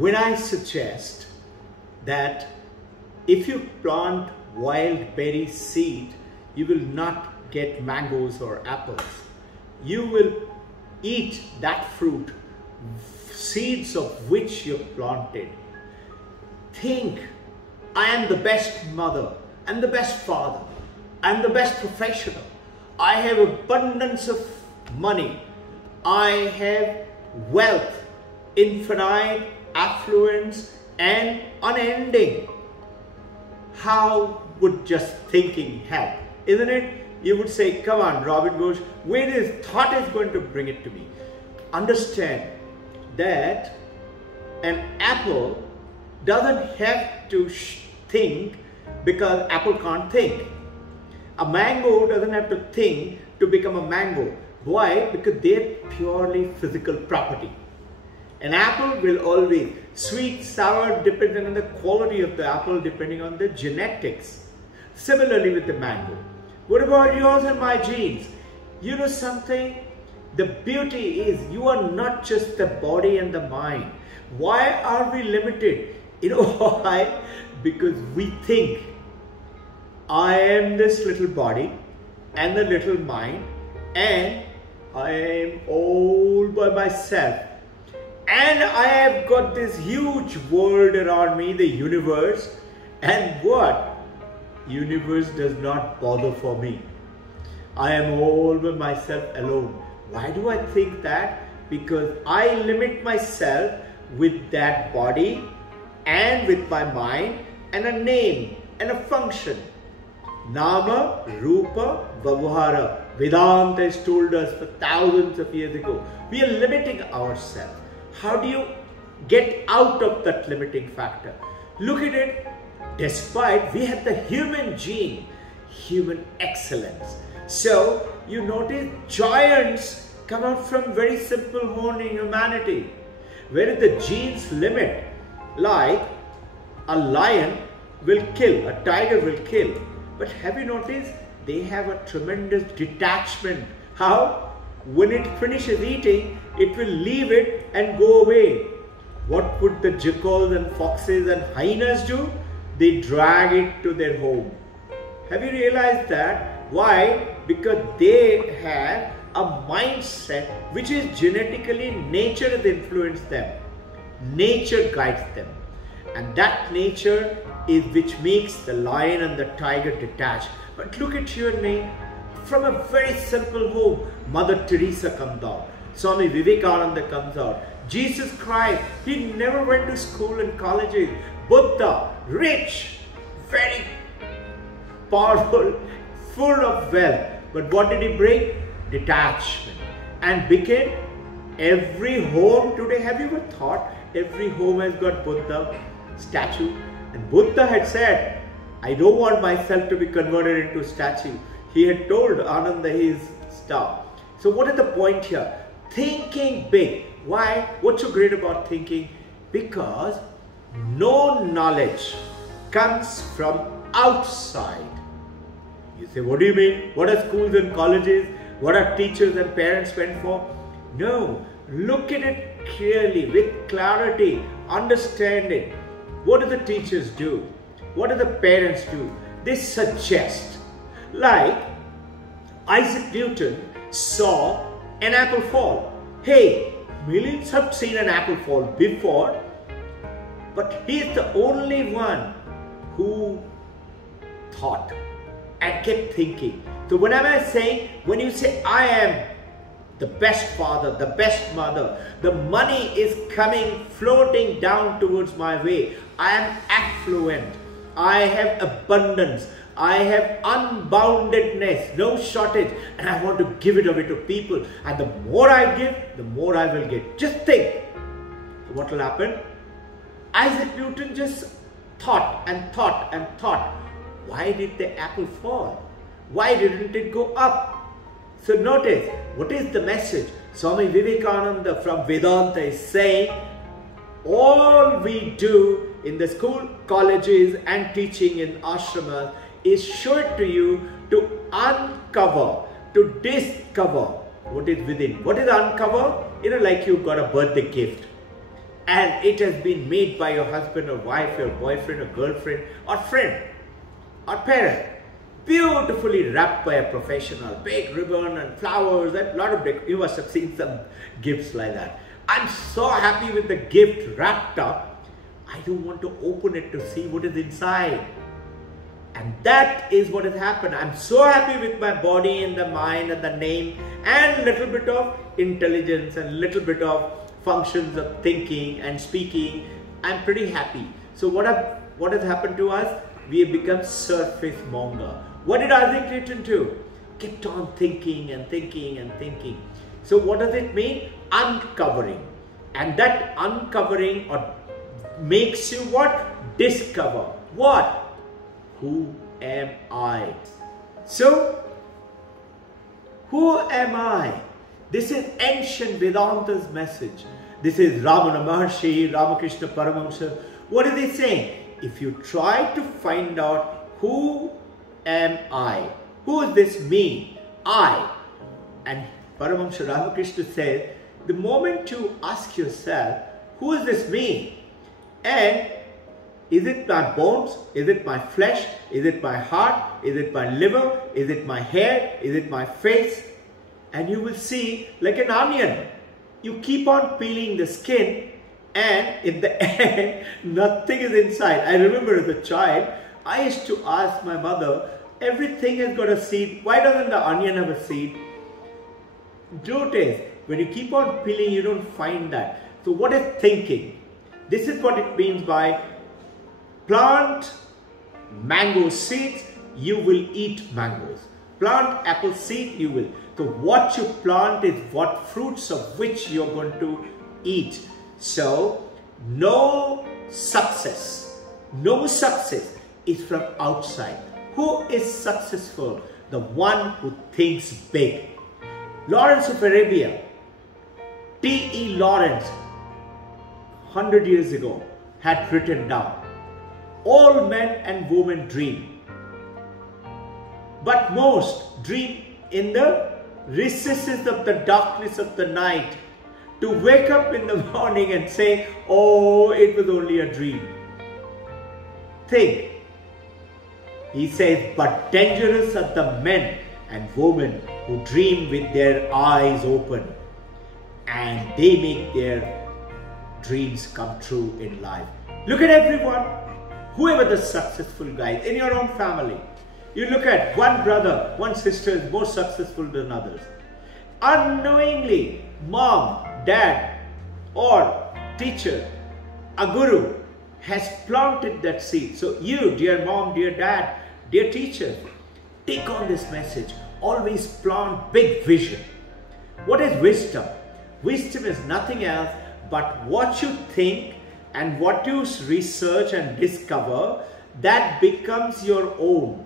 when I suggest that if you plant wild berry seed, you will not get mangoes or apples. You will eat that fruit, seeds of which you planted. Think, I am the best mother, I'm the best father, I'm the best professional. I have abundance of money. I have wealth, infinite affluence and unending. How would just thinking help? Isn't it? You would say, come on, Robin Ghosh, where this thought is going to bring it to me? Understand that an apple doesn't have to think because apple can't think. A mango doesn't have to think to become a mango. Why? Because they're purely physical property. An apple will always, sweet, sour, depending on the quality of the apple, depending on the genetics. Similarly with the mango. What about yours and my genes? You know something? The beauty is you are not just the body and the mind. Why are we limited? You know why? Because we think I am this little body and the little mind and I am all by myself. And I have got this huge world around me, the universe. And what? Universe does not bother for me. I am all by myself alone. Why do I think that? Because I limit myself with that body and with my mind and a name and a function. Nama, Rupa, Vyavahara. Vedanta has told us for thousands of years ago. We are limiting ourselves. How do you get out of that limiting factor? Look at it. Despite we have the human gene, human excellence. So you notice giants come out from very simple home in humanity. Where the genes limit, like a lion will kill, a tiger will kill. But have you noticed they have a tremendous detachment? How? When it finishes eating, it will leave it and go away. What would the jackals and foxes and hyenas do? They drag it to their home. Have you realized that? Why? Because they have a mindset which is genetically, nature has influenced them. Nature guides them. And that nature is which makes the lion and the tiger detached. But look at you and me. From a very simple home, Mother Teresa comes out. Swami Vivekananda comes out. Jesus Christ, he never went to school and colleges. Buddha, rich, very powerful, full of wealth. But what did he bring? Detachment. And became every home today. Have you ever thought every home has got Buddha statue? And Buddha had said, I don't want myself to be converted into a statue. He had told Ananda his star. So what is the point here? Thinking big. Why? What's so great about thinking? Because no knowledge comes from outside. You say, what do you mean? What are schools and colleges? What are teachers and parents meant for? No. Look at it clearly, with clarity. Understand it. What do the teachers do? What do the parents do? They suggest. Like Isaac Newton saw an apple fall. Hey, millions have seen an apple fall before, but he is the only one who thought and kept thinking. So when am I saying, when you say I am the best father, the best mother, the money is coming, floating down towards my way. I am affluent. I have abundance. I have unboundedness, no shortage, and I want to give it away to people. And the more I give, the more I will get. Just think. What will happen? Isaac Newton just thought and thought and thought. Why did the apple fall? Why didn't it go up? So notice, what is the message? Swami Vivekananda from Vedanta is saying, all we do in the school, colleges and teaching in ashramas is show it to you to uncover, to discover what is within. What is uncover? You know, like you got a birthday gift. and it has been made by your husband or wife, your boyfriend or girlfriend or friend or parent, beautifully wrapped by a professional, big ribbon and flowers and a lot of you must have seen some gifts like that. I'm so happy with the gift wrapped up, I don't want to open it to see what is inside. And that is what has happened. I'm so happy with my body and the mind and the name and a little bit of intelligence and a little bit of functions of thinking and speaking. I'm pretty happy. So what has happened to us? We have become surface monger. What did Isaac Newton do? Kept on thinking and thinking and thinking. So what does it mean? Uncovering. And that uncovering makes you what? Discover. What? Who am I? So, who am I? This is ancient Vedanta's message. This is Ramana Maharshi, Ramakrishna Paramahamsa. What is he saying? If you try to find out who am I? Who is this me? I. And Paramahamsa Ramakrishna says, the moment you ask yourself, who is this me? And is it my bones? Is it my flesh? Is it my heart? Is it my liver? Is it my hair? Is it my face? And you will see, like an onion, you keep on peeling the skin and in the end, nothing is inside. I remember as a child, I used to ask my mother, everything has got a seed. Why doesn't the onion have a seed? Truth is, when you keep on peeling, you don't find that. So what is thinking? This is what it means by plant mango seeds, you will eat mangoes. Plant apple seed, you will. So what you plant is what fruits of which you're going to eat. So no success is from outside. Who is successful? The one who thinks big. Lawrence of Arabia, T.E. Lawrence, 100 years ago, had written down, all men and women dream, but most dream in the recesses of the darkness of the night, to wake up in the morning and say, oh, it was only a dream. Think. He says, but dangerous are the men and women who dream with their eyes open, and they make their dreams come true in life. Look at everyone. Whoever the successful guys in your own family, you look at one brother, one sister is more successful than others. Unknowingly, mom, dad, or teacher, a guru has planted that seed. So you, dear mom, dear dad, dear teacher, take on this message. Always plant big vision. What is wisdom? Wisdom is nothing else but what you think and what you research and discover, that becomes your own.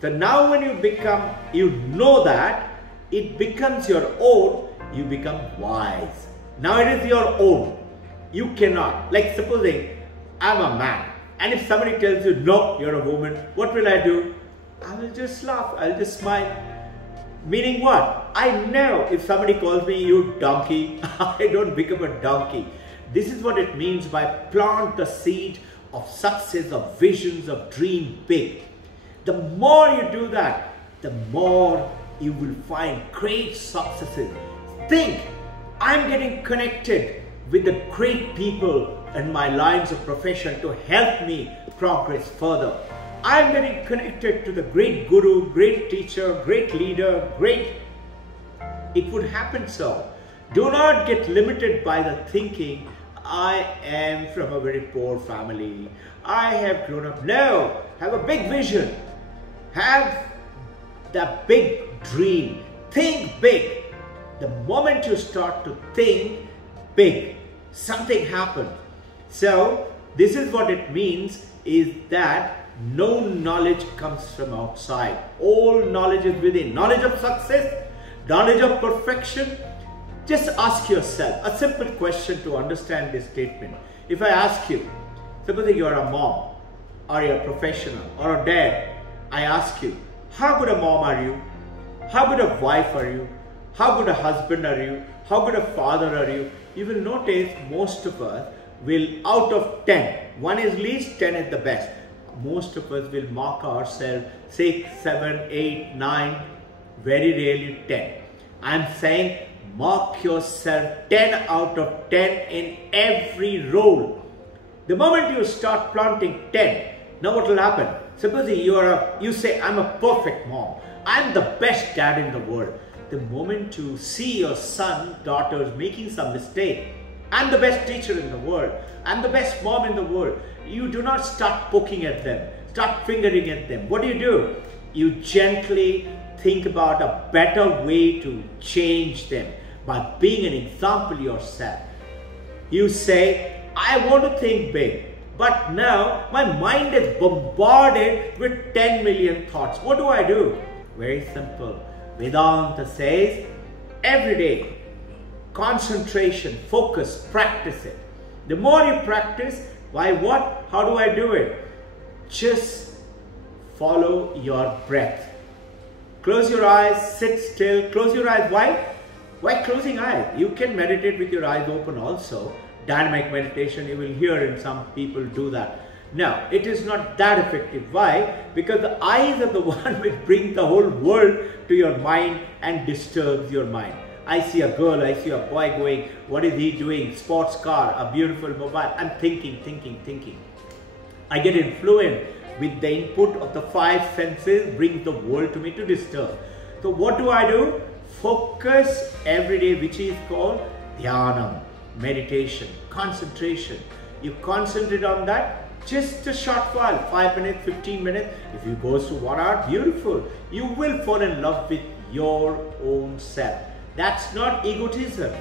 So now when you know that, it becomes your own, you become wise. Now it is your own. You cannot, like supposing I'm a man, and if somebody tells you, no, you're a woman, what will I do? I will just laugh, I'll just smile. Meaning what? I know if somebody calls me, you donkey, I don't become a donkey. This is what it means by plant the seed of success, of visions, of dream big. The more you do that, the more you will find great successes. Think, I'm getting connected with the great people in my lines of profession to help me progress further. I'm getting connected to the great guru, great teacher, great leader, it would happen so. Do not get limited by the thinking, I am from a very poor family, I have grown up. No, have a big vision. Have the big dream. Think big. The moment you start to think big, something happens. So this is what it means, is that no knowledge comes from outside. All knowledge is within. Knowledge of success, knowledge of perfection. Just ask yourself a simple question to understand this statement. If I ask you, suppose you're a mom, or you're a professional, or a dad, I ask you, how good a mom are you? How good a wife are you? How good a husband are you? How good a father are you? You will notice most of us, will, out of 10, 1 is least, 10 is the best. Most of us will mark ourselves 6, 7, 8, 9, very rarely 10. I'm saying mark yourself 10 out of 10 in every role. The moment you start planting 10, now what will happen? Suppose you say, I'm a perfect mom. I'm the best dad in the world. The moment you see your son, daughters making some mistake, I'm the best teacher in the world. I'm the best mom in the world. You do not start poking at them, start fingering at them. What do? You gently think about a better way to change them by being an example yourself. You say, I want to think big, but now my mind is bombarded with 10 million thoughts. What do? Very simple. Vedanta says, every day, concentration, focus, practice it. The more you practice, why what? How do I do it? Just follow your breath. Close your eyes, sit still, close your eyes. Why? Why closing eyes? You can meditate with your eyes open also. Dynamic meditation, you will hear in some people do that. No, it is not that effective. Why? Because the eyes are the one which brings the whole world to your mind and disturbs your mind. I see a girl, I see a boy going, what is he doing? Sports car, a beautiful mobile. I'm thinking. I get influenced with the input of the 5 senses, brings the world to me to disturb. So what do? Focus every day, which is called dhyanam, meditation, concentration. You concentrate on that, just a short while, 5 minutes, 15 minutes. If you go to 1 hour, beautiful. You will fall in love with your own self. That's not egotism.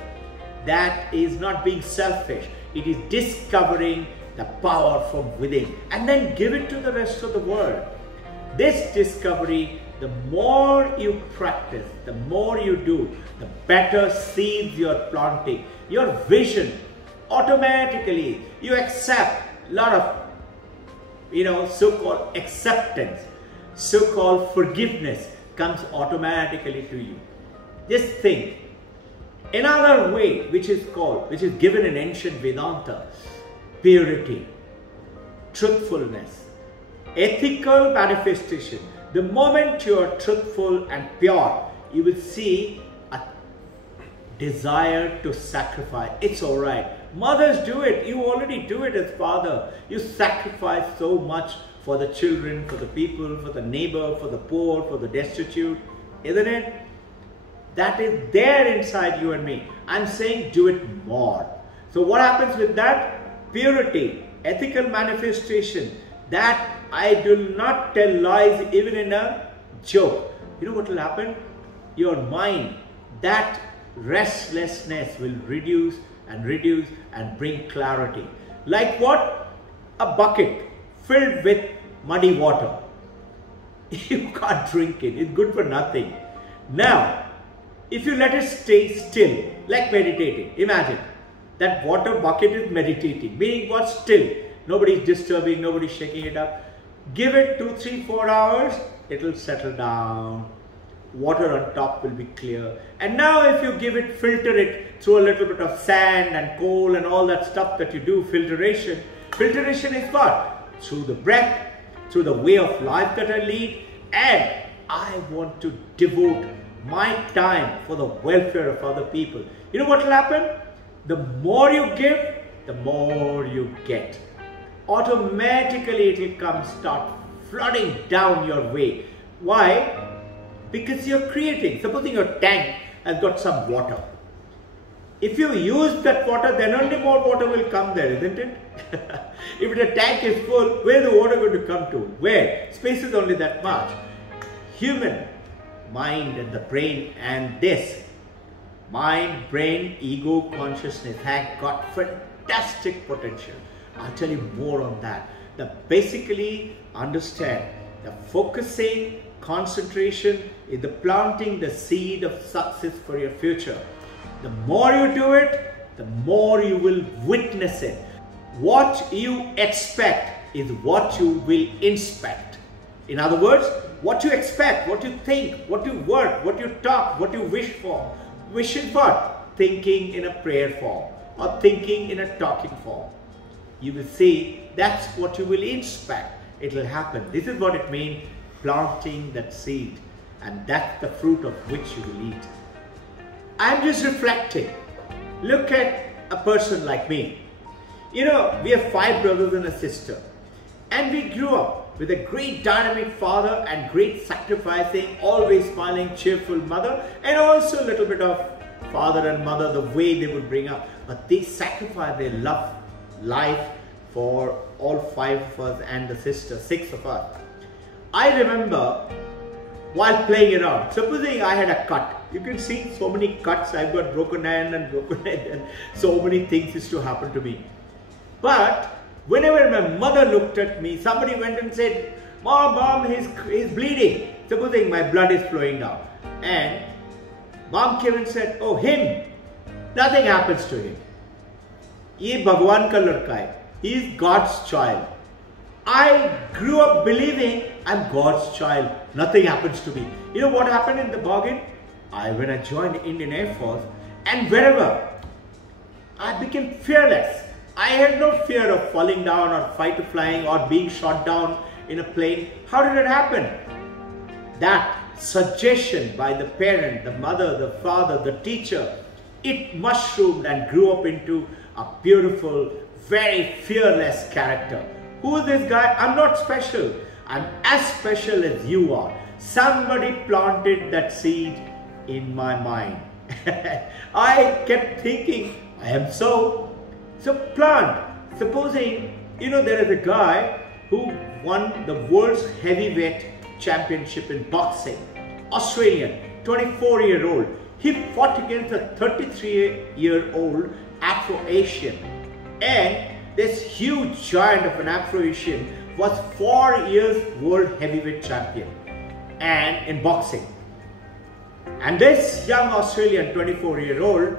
That is not being selfish. It is discovering the power from within and then give it to the rest of the world. This discovery, the more you practice, the more you do, the better seeds you're planting. Your vision, automatically you accept a lot of so-called acceptance, so-called forgiveness comes automatically to you. This thing, another way which is given in ancient Vedanta, purity, truthfulness, ethical manifestation. The moment you are truthful and pure, you will see a desire to sacrifice. It's all right. Mothers do it. You already do it as father. You sacrifice so much for the children, for the people, for the neighbor, for the poor, for the destitute. Isn't it? That is there inside you and me. I'm saying do it more. So what happens with that? Purity, ethical manifestation. That I do not tell lies even in a joke. You know what will happen? Your mind, that restlessness will reduce and bring clarity. Like what? A bucket filled with muddy water. You can't drink it. It's good for nothing. Now, if you let it stay still, like meditating, imagine that water bucket is meditating, meaning what? Still. Nobody's disturbing, nobody's shaking it up. Give it 2, 3, 4 hours, it will settle down. Water on top will be clear. And now if you filter it through a little bit of sand and coal and all that stuff that you do, filtration. Filtration is what? Through the breath, through the way of life that I lead. And I want to devote my time for the welfare of other people. You know what will happen? The more you give, the more you get. Automatically it will start flooding down your way. Why? Because you're creating. Supposing your tank has got some water. If you use that water, then only more water will come there, isn't it? If the tank is full, where is the water going to come to? Where? Space is only that much. Human mind and the brain and this mind, brain, ego, consciousness have got fantastic potential. I'll tell you more on that. Basically understand the focusing, concentration is the planting the seed of success for your future. The more you do it, the more you will witness it. What you expect is what you will inspect. In other words, what you expect, what you think, what you work, what you talk, what you wish for. Wishing for? Thinking in a prayer form or thinking in a talking form. you will see that's what you will inspect. It will happen. This is what it means, planting that seed, and that's the fruit of which you will eat. I'm just reflecting. Look at a person like me. You know, we have 5 brothers and a sister, and we grew up with a great dynamic father and great sacrificing, always smiling, cheerful mother, and also a little bit of father and mother, the way they would bring up. But they sacrificed their love life for all 5 of us and the sister, 6 of us. I remember while playing around, supposing I had a cut. You can see so many cuts. I've got broken hand and broken head, and so many things used to happen to me. But whenever my mother looked at me, somebody went and said, Mom, he's bleeding. Supposing my blood is flowing down. And Mom came and said, oh, him, nothing happens to him. Ye Bhagwan ka ladka hai. He is God's child. I grew up believing I'm God's child. Nothing happens to me. You know what happened in the bargain? When I joined the Indian Air Force, and wherever, I became fearless. I had no fear of falling down or fighter flying or being shot down in a plane. How did it happen? That suggestion by the parent, the mother, the father, the teacher, it mushroomed and grew up into a beautiful, very fearless character. Who is this guy? I'm not special. I'm as special as you are. Somebody planted that seed in my mind. I kept thinking, I am so plant. Supposing, you know, there is a guy who won the world's heavyweight championship in boxing. Australian, 24-year-old. He fought against a 33-year-old Afro-Asian. And this huge giant of an Afro-Asian was 4 years world heavyweight champion and in boxing. And this young Australian 24-year-old,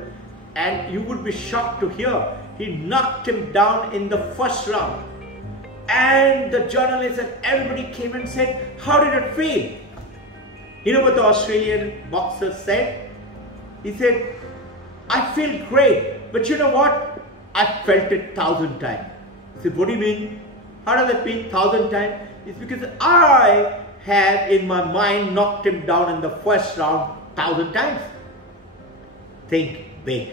and you would be shocked to hear, he knocked him down in the first round. And the journalists and everybody came and said, how did it feel? You know what the Australian boxer said? He said, I feel great, but you know what? I felt it 1,000 times. I said, what do you mean? How does it mean 1,000 times? It's because I have in my mind knocked him down in the first round 1,000 times. Think big.